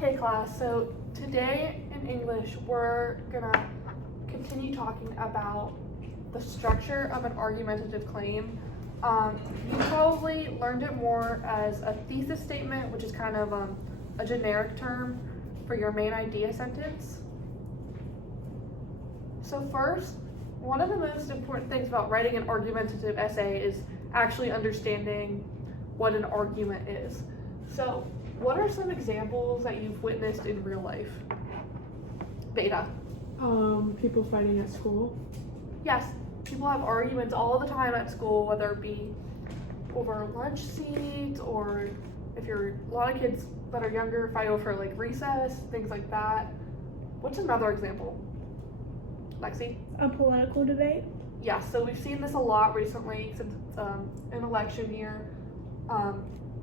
Okay, class, so today in English, we're gonna continue talking about the structure of an argumentative claim. You probably learned it more as a thesis statement, which is kind of a generic term for your main idea sentence. So first, one of the most important things about writing an argumentative essay is actually understanding what an argument is. So what are some examples that you've witnessed in real life? Beta. People fighting at school. Yes, people have arguments all the time at school, whether it be over lunch seats or if you're a lot of kids that are younger fight over like recess, things like that. What's another example? Lexi? A political debate. Yeah, so we've seen this a lot recently since it's an election year.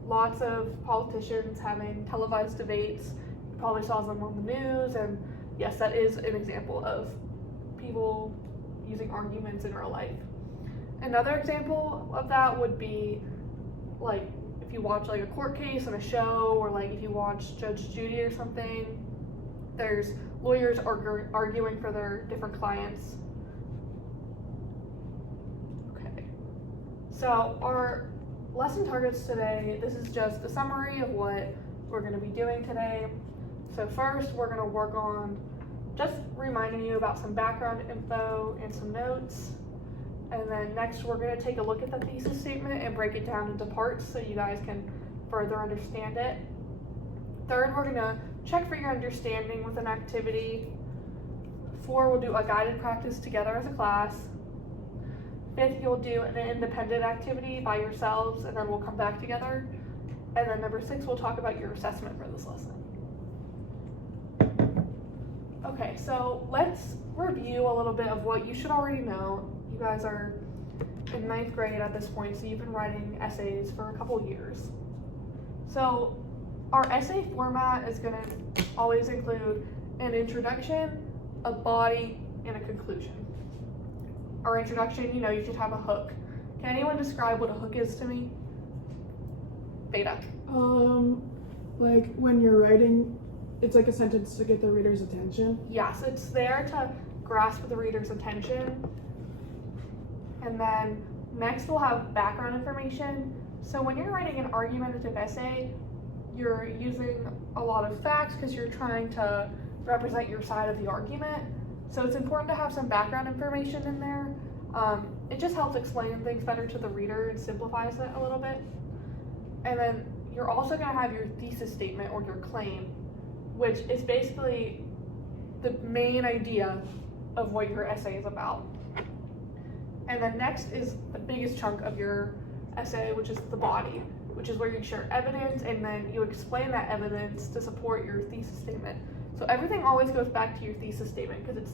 Lots of politicians having televised debates. You probably saw them on the news, and yes, that is an example of people using arguments in real life. Another example of that would be like if you watch like a court case on a show, or like if you watch Judge Judy or something, there's lawyers arguing for their different clients. Okay, so our lesson targets today, this is just a summary of what we're going to be doing today. So first, we're going to work on just reminding you about some background info and some notes. And then next, we're going to take a look at the thesis statement and break it down into parts so you guys can further understand it. Third, we're going to check for your understanding with an activity. 4, we'll do a guided practice together as a class. 5th, you'll do an independent activity by yourselves, and then we'll come back together. And then number 6, we'll talk about your assessment for this lesson. Okay, so let's review a little bit of what you should already know. You guys are in 9th grade at this point, so you've been writing essays for a couple years. So our essay format is going to always include an introduction, a body, and a conclusion. Our introduction, you should have a hook. Can anyone describe what a hook is to me? Beta. Like when you're writing, it's like a sentence to get the reader's attention. Yes, it's there to grasp the reader's attention. And then next we'll have background information. So when you're writing an argumentative essay, you're using a lot of facts because you're trying to represent your side of the argument. So it's important to have some background information in there. It just helps explain things better to the reader and simplifies it a little bit. And then you're also going to have your thesis statement or your claim, which is basically the main idea of what your essay is about. And then next is the biggest chunk of your essay, which is the body, which is where you share evidence and then you explain that evidence to support your thesis statement. So everything always goes back to your thesis statement because it's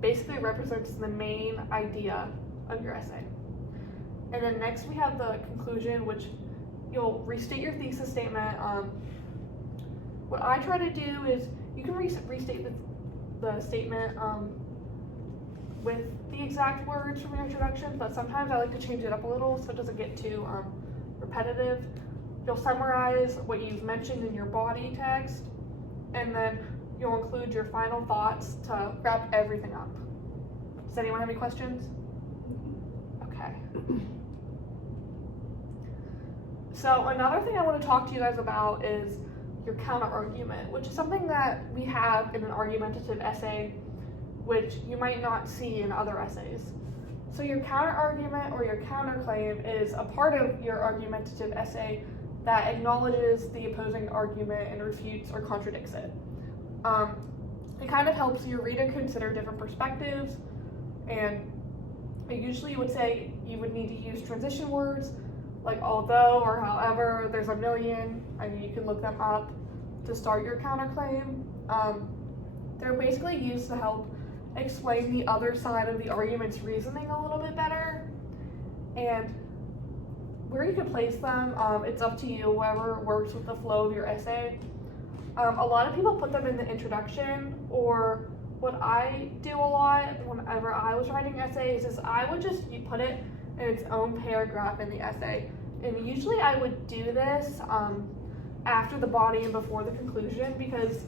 basically represents the main idea of your essay. And then next we have the conclusion, which you'll restate your thesis statement. What I try to do is you can restate the statement with the exact words from your introduction, but sometimes I like to change it up a little so it doesn't get too repetitive. You'll summarize what you've mentioned in your body text, and then you'll include your final thoughts to wrap everything up. Does anyone have any questions? Okay. So another thing I want to talk to you guys about is your counter argument, which is something that we have in an argumentative essay, which you might not see in other essays. So your counter argument or your counterclaim is a part of your argumentative essay that acknowledges the opposing argument and refutes or contradicts it. It kind of helps your reader consider different perspectives, and usually you would say you would need to use transition words like although or however. There's a million. I mean, you can look them up to start your counterclaim. They're basically used to help explain the other side of the argument's reasoning a little bit better. And where you can place them, it's up to you, whoever works with the flow of your essay. A lot of people put them in the introduction, or what I do a lot whenever I was writing essays is I would just put it in its own paragraph in the essay. And usually I would do this after the body and before the conclusion, because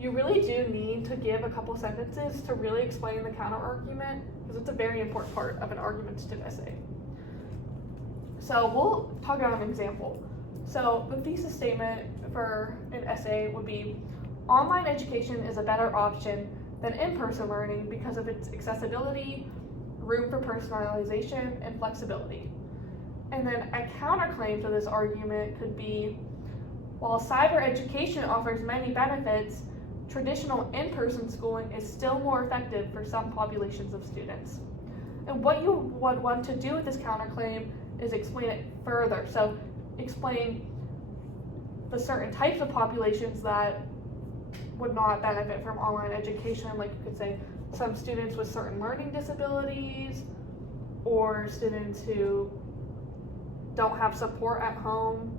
you really do need to give a couple sentences to really explain the counter argument, because it's a very important part of an argumentative essay. So we'll talk about an example. So the thesis statement for an essay would be, online education is a better option than in-person learning because of its accessibility, room for personalization, and flexibility. And then a counterclaim to this argument could be, while cyber education offers many benefits, traditional in-person schooling is still more effective for some populations of students. And what you would want to do with this counterclaim is explain it further. So explain the certain types of populations that would not benefit from online education. Like you could say some students with certain learning disabilities, or students who don't have support at home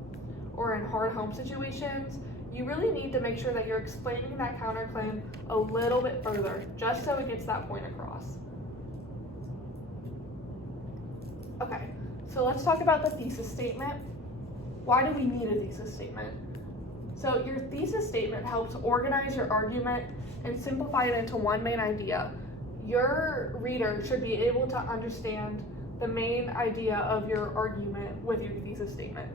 or in hard home situations. You really need to make sure that you're explaining that counterclaim a little bit further, just so it gets that point across. Okay, so let's talk about the thesis statement. Why do we need a thesis statement? So your thesis statement helps organize your argument and simplify it into one main idea. Your reader should be able to understand the main idea of your argument with your thesis statement.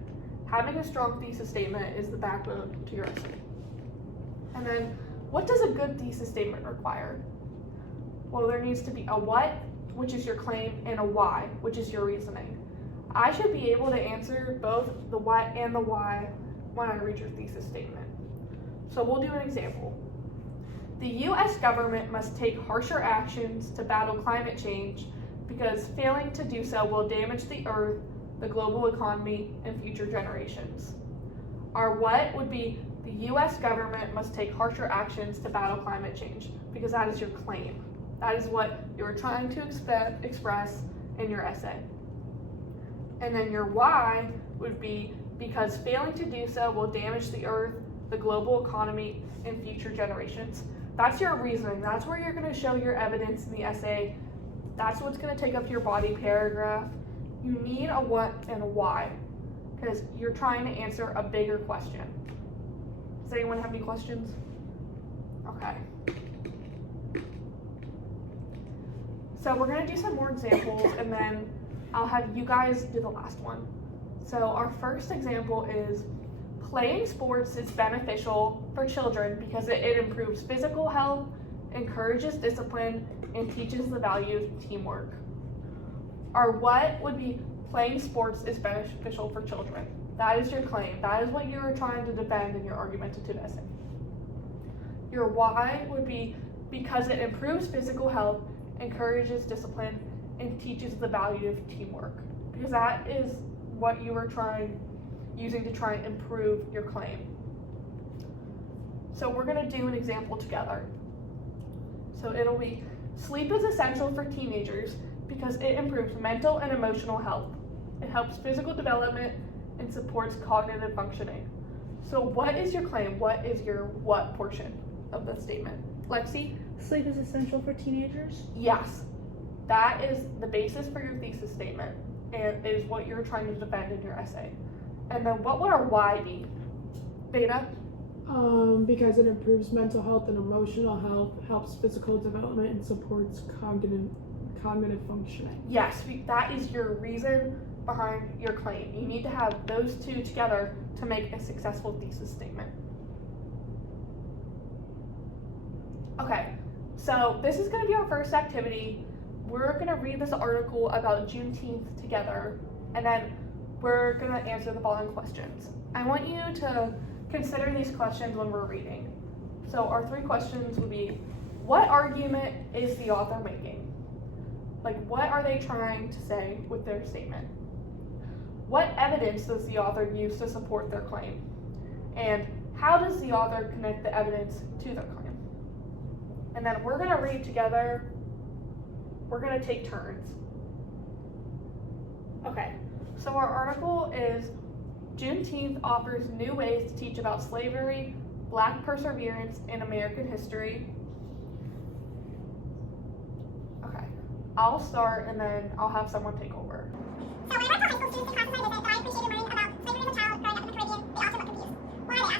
Having a strong thesis statement is the backbone to your essay. And then, what does a good thesis statement require? Well, there needs to be a what, which is your claim, and a why, which is your reasoning. I should be able to answer both the what and the why when I read your thesis statement. So we'll do an example. The U.S. government must take harsher actions to battle climate change because failing to do so will damage the earth, the global economy, and future generations. Our what would be, the U.S. government must take harsher actions to battle climate change, because that is your claim. That is what you're trying to express in your essay. And then your why would be, because failing to do so will damage the earth, the global economy, and future generations. That's your reasoning. That's where you're going to show your evidence in the essay. That's what's going to take up your body paragraph. You need a what and a why, because you're trying to answer a bigger question. Does anyone have any questions? Okay. So we're going to do some more examples, and then I'll have you guys do the last one. So our first example is, playing sports is beneficial for children because it improves physical health, encourages discipline, and teaches the value of teamwork. Our what would be, playing sports is beneficial for children. That is your claim. That is what you are trying to defend in your argumentative essay. Your why would be, because it improves physical health, encourages discipline, and teaches the value of teamwork. Because that is what you are using to try and improve your claim. So we're going to do an example together. So it'll be, sleep is essential for teenagers because it improves mental and emotional health. It helps physical development and supports cognitive functioning. So what is your claim? What is your what portion of the statement? Lexi? Sleep is essential for teenagers? Yes. That is the basis for your thesis statement, and is what you're trying to defend in your essay. And then what would our why be? Beta? Because it improves mental health and emotional health, helps physical development, and supports cognitive functioning. Yes, that is your reason behind your claim. You need to have those two together to make a successful thesis statement. Okay, so this is going to be our first activity. We're going to read this article about Juneteenth together, and then we're going to answer the following questions. I want you to consider these questions when we're reading. So our three questions would be, what argument is the author making? Like, what are they trying to say with their statement? What evidence does the author use to support their claim? And how does the author connect the evidence to their claim? And then we're going to read together. We're going to take turns. Okay, so our article is, Juneteenth offers new ways to teach about slavery, Black perseverance, and American history. Okay, I'll start and then I'll have someone take over. So when I went to high school, students in classes I visit that I appreciated learning about slavery as a child growing up in the Caribbean, they often look confused. Why, they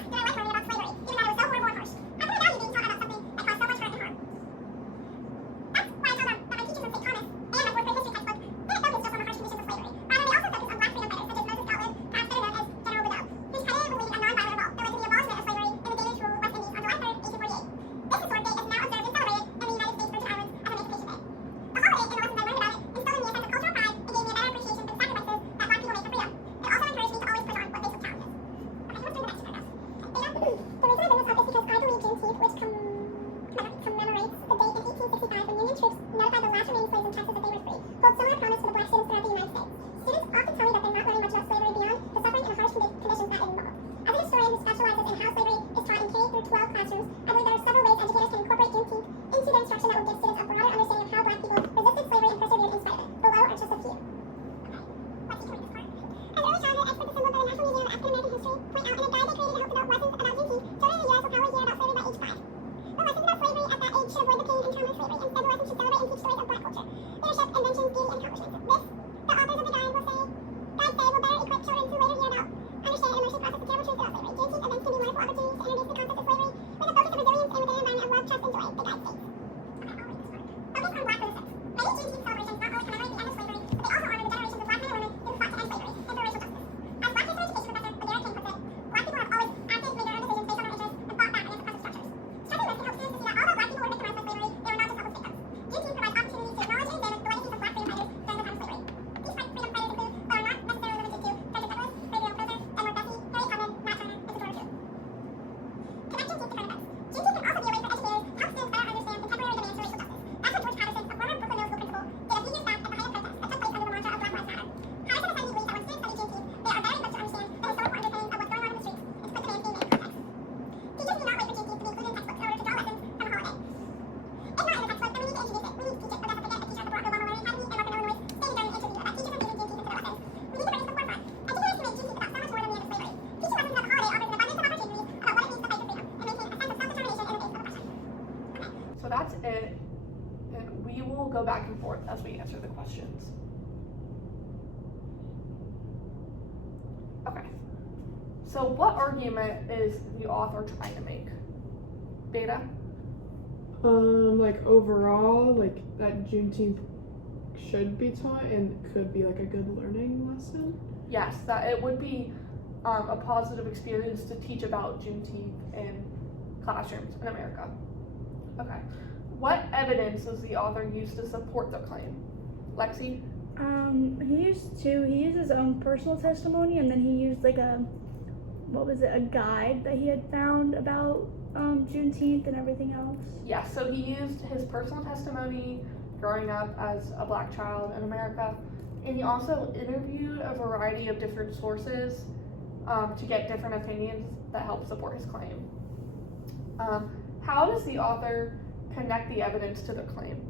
so that's it. And we will go back and forth as we answer the questions. Okay. So what argument is the author trying to make? Beta? Like overall, like that Juneteenth should be taught and could be like a good learning lesson. Yes, that it would be a positive experience to teach about Juneteenth in classrooms in America. Okay. What evidence does the author use to support the claim? Lexi? He used two. He used his own personal testimony, and then he used like a guide that he had found about Juneteenth and everything else. Yes, so he used his personal testimony growing up as a black child in America, and he also interviewed a variety of different sources to get different opinions that help support his claim. How does the author connect the evidence to the claim?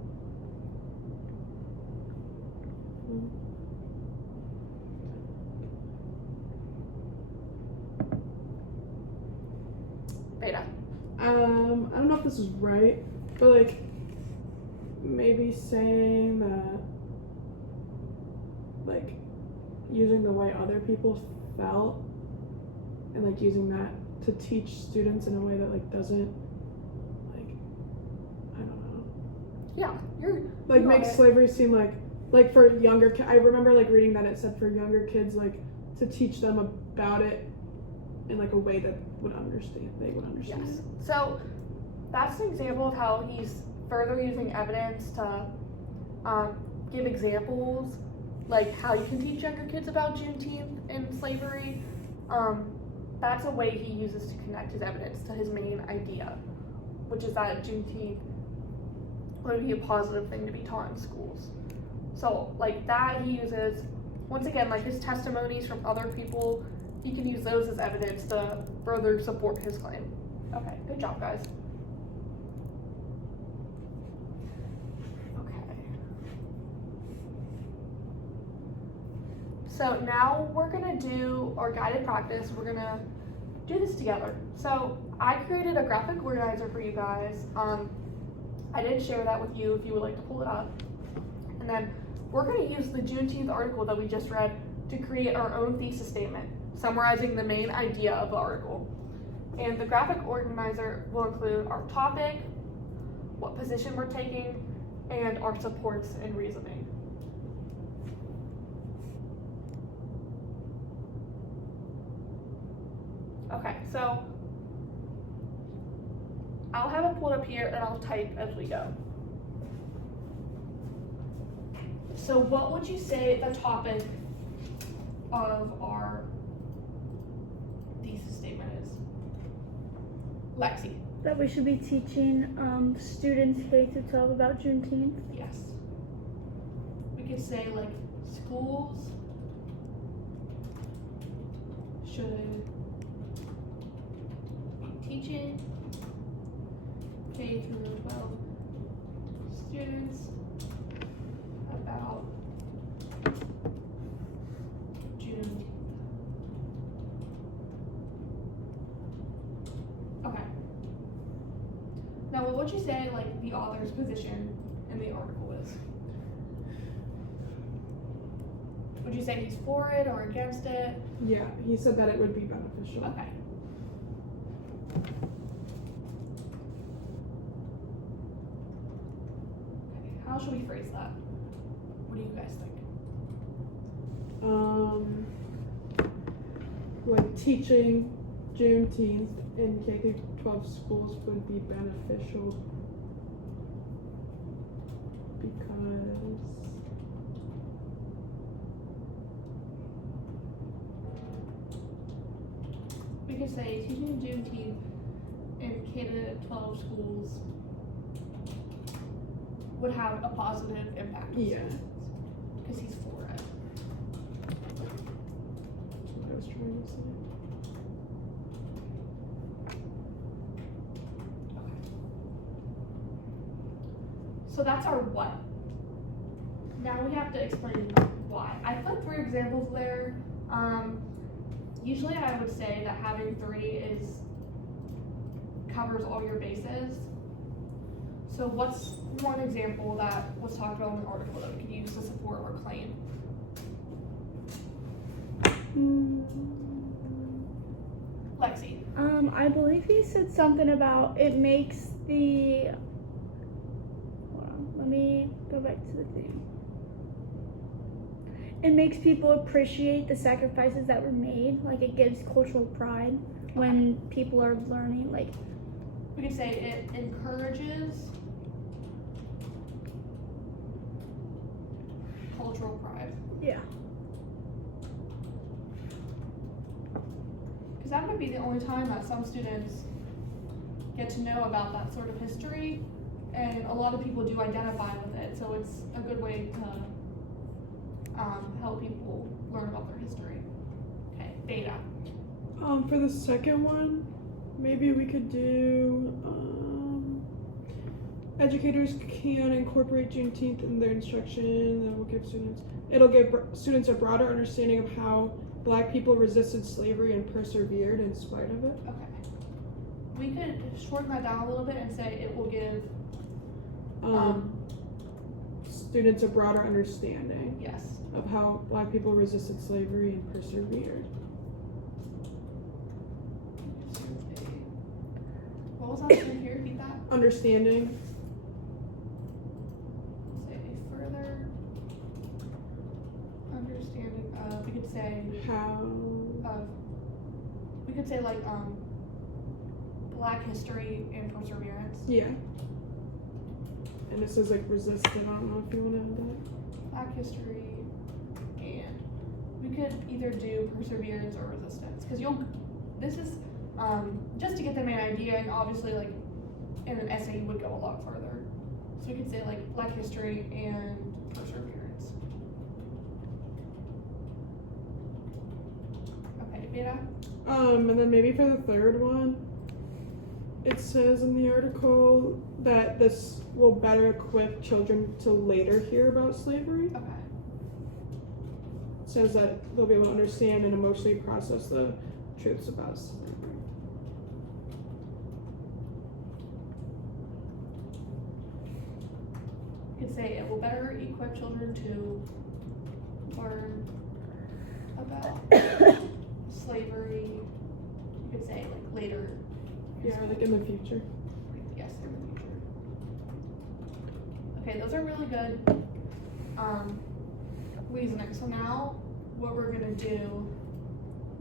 Beta. I don't know if this is right, but like maybe saying that like using the way other people felt and like using that to teach students in a way that like doesn't like I don't know. Yeah, you're Like you makes got it. slavery seem like for younger I remember like reading that it said for younger kids like to teach them about it in like a way that they would understand Yes. it. So that's an example of how he's further using evidence to give examples, like how you can teach younger kids about Juneteenth and slavery. That's a way he uses to connect his evidence to his main idea, which is that Juneteenth would be a positive thing to be taught in schools. So like that he uses, once again, like his testimonies from other people, he can use those as evidence to further support his claim. Okay, good job, guys. Okay. So now we're gonna do our guided practice. We're gonna do this together. So I created a graphic organizer for you guys. I did share that with you if you would like to pull it up. And then we're gonna use the Juneteenth article that we just read to create our own thesis statement, summarizing the main idea of the article. And the graphic organizer will include our topic, what position we're taking, and our supports and reasoning. Okay, so I'll have it pulled up here and I'll type as we go. So what would you say the topic of our thesis statement is? Lexi. That we should be teaching students K-12 about Juneteenth. Yes. We could say like schools should be teaching K through 12 students about Juneteenth. Okay. Now, what would you say, like, the author's position in the article is? Would you say he's for it or against it? Yeah, he said that it would be beneficial. Okay. Okay, how should we phrase that? What do you guys think? Like teaching Juneteenth in K-12 schools would be beneficial because We could say teaching Juneteenth in K-12 schools would have a positive impact on Yeah. students because he's for it. that's what I was trying to say. So that's our what. Now we have to explain why. I put 3 examples there. Usually I would say that having 3 covers all your bases. So what's one example that was talked about in the article that we could use to support our claim? Lexi. I believe he said something about it makes the. Hold on, let me go back to the thing. It makes people appreciate the sacrifices that were made. Like it gives cultural pride when people are learning. Like We could say it encourages cultural pride. yeah, Because that might be the only time that some students get to know about that sort of history, and a lot of people do identify with it, so it's a good way to help people learn about their history. Okay, Beta. For the second one, maybe we could do educators can incorporate Juneteenth in their instruction. That will give students a broader understanding of how Black people resisted slavery and persevered in spite of it. Okay. We could shorten that down a little bit and say it will give, Students a broader understanding yes. of how Black people resisted slavery and persevered. What was that? Can you repeat that? Understanding. Say further understanding of, we could say How of, we could say like Black history and perseverance. yeah. And it says like resisted. I don't know if you want to add that. Black history, and we could either do perseverance or resistance, because this is just to get them an idea, and obviously like in an essay you would go a lot further. So we could say like Black history and perseverance. Okay, Beta? And then maybe for the third one, it says in the article that this will better equip children to later hear about slavery. Okay. It says that they'll be able to understand and emotionally process the truths about slavery. You could say it will better equip children to learn about slavery. You could say like later. Yeah, like in the future. Yes, in the future. Okay, those are really good reasoning. So now what we're gonna do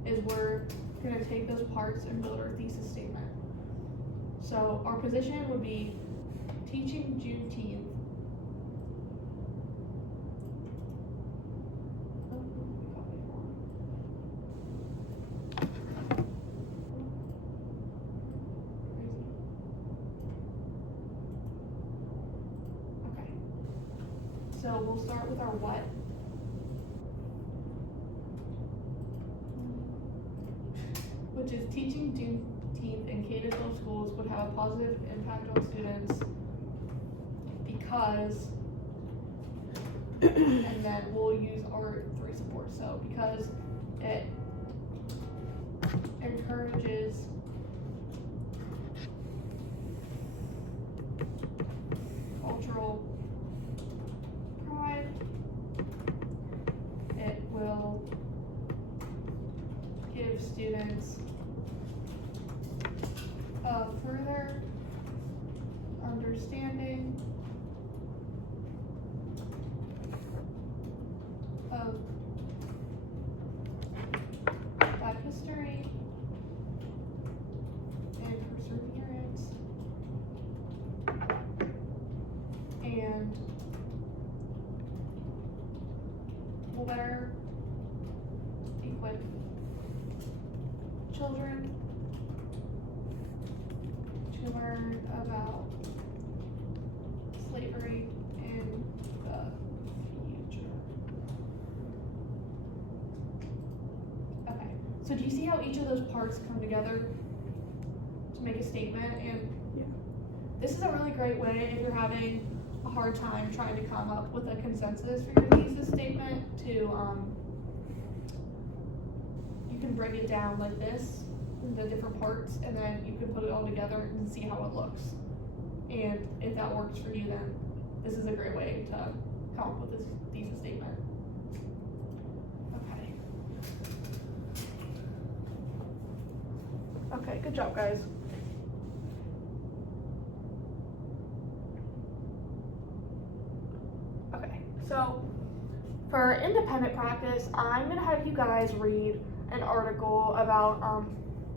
is we're gonna take those parts and build our thesis statement. So our position would be teaching Juneteenth. Okay. So we'll start with our what. Which is teaching Juneteenth in K-12 schools would have a positive impact on students because, and then we'll use our three supports. So because it encourages cultural pride, it will give students a further understanding of Black history and perseverance, and will better equip children to learn about slavery in the future. Okay, so do you see how each of those parts come together to make a statement? And Yeah. this is a really great way if you're having a hard time trying to come up with a consensus for your thesis statement to, you can break it down like this, the different parts, and then you can put it all together and see how it looks. And if that works for you, then this is a great way to come up with this thesis statement. Okay. Okay, good job, guys. Okay, so for independent practice, I'm gonna have you guys read an article about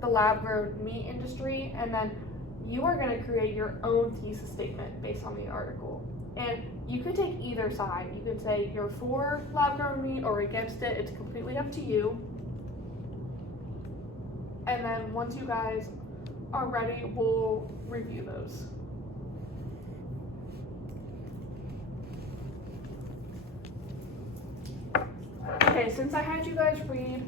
the lab-grown meat industry, and then you are gonna create your own thesis statement based on the article. And you could take either side. You could say you're for lab-grown meat or against it. It's completely up to you. And then once you guys are ready, we'll review those. Okay, since I had you guys read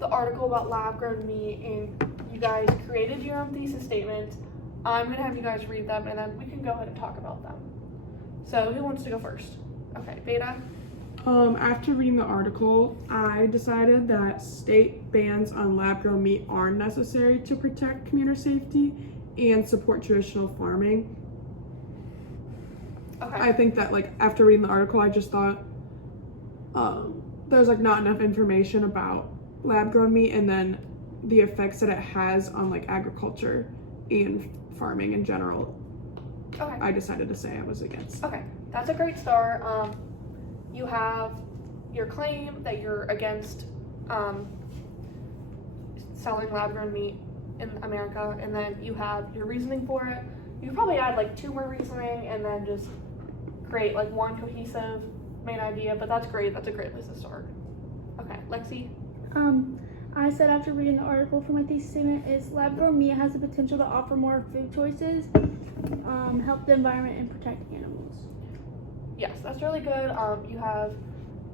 the article about lab-grown meat and you guys created your own thesis statements, I'm gonna have you guys read them and then we can go ahead and talk about them. So who wants to go first? Okay, Beta. After reading the article, I decided that state bans on lab-grown meat are necessary to protect commuter safety and support traditional farming. Okay. I think that, like, after reading the article, I just thought there's, like, not enough information about lab-grown meat and then the effects that it has on, like, agriculture and farming in general. Okay. I decided to say I was against. Okay, that's a great start. You have your claim that you're against selling lab-grown meat in America, and then you have your reasoning for it. You probably add like 2 more reasoning and then just create like one cohesive main idea, but that's great. That's a great place to start. Okay, Lexi? I said after reading the article for my thesis statement is lab-grown meat has the potential to offer more food choices, help the environment, and protect animals. Yes, that's really good. You have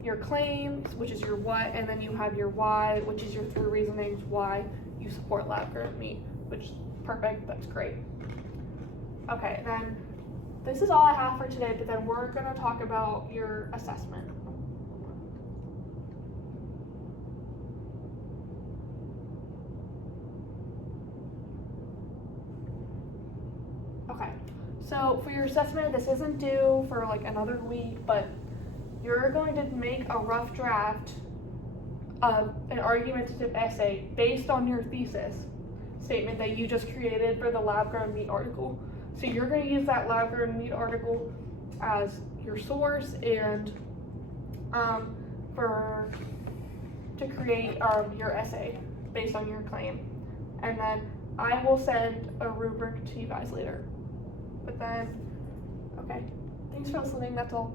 your claims, which is your what, and then you have your why, which is your 3 reasonings why you support lab-grown meat, which is perfect. That's great. Okay, then this is all I have for today, but then we're going to talk about your assessment. Okay, so for your assessment, this isn't due for like another week, but you're going to make a rough draft of an argumentative essay based on your thesis statement that you just created for the lab-grown meat article. So you're going to use that lab-grown meat article as your source and to create your essay based on your claim. And then I will send a rubric to you guys later. But then, okay, thanks for listening, that's all.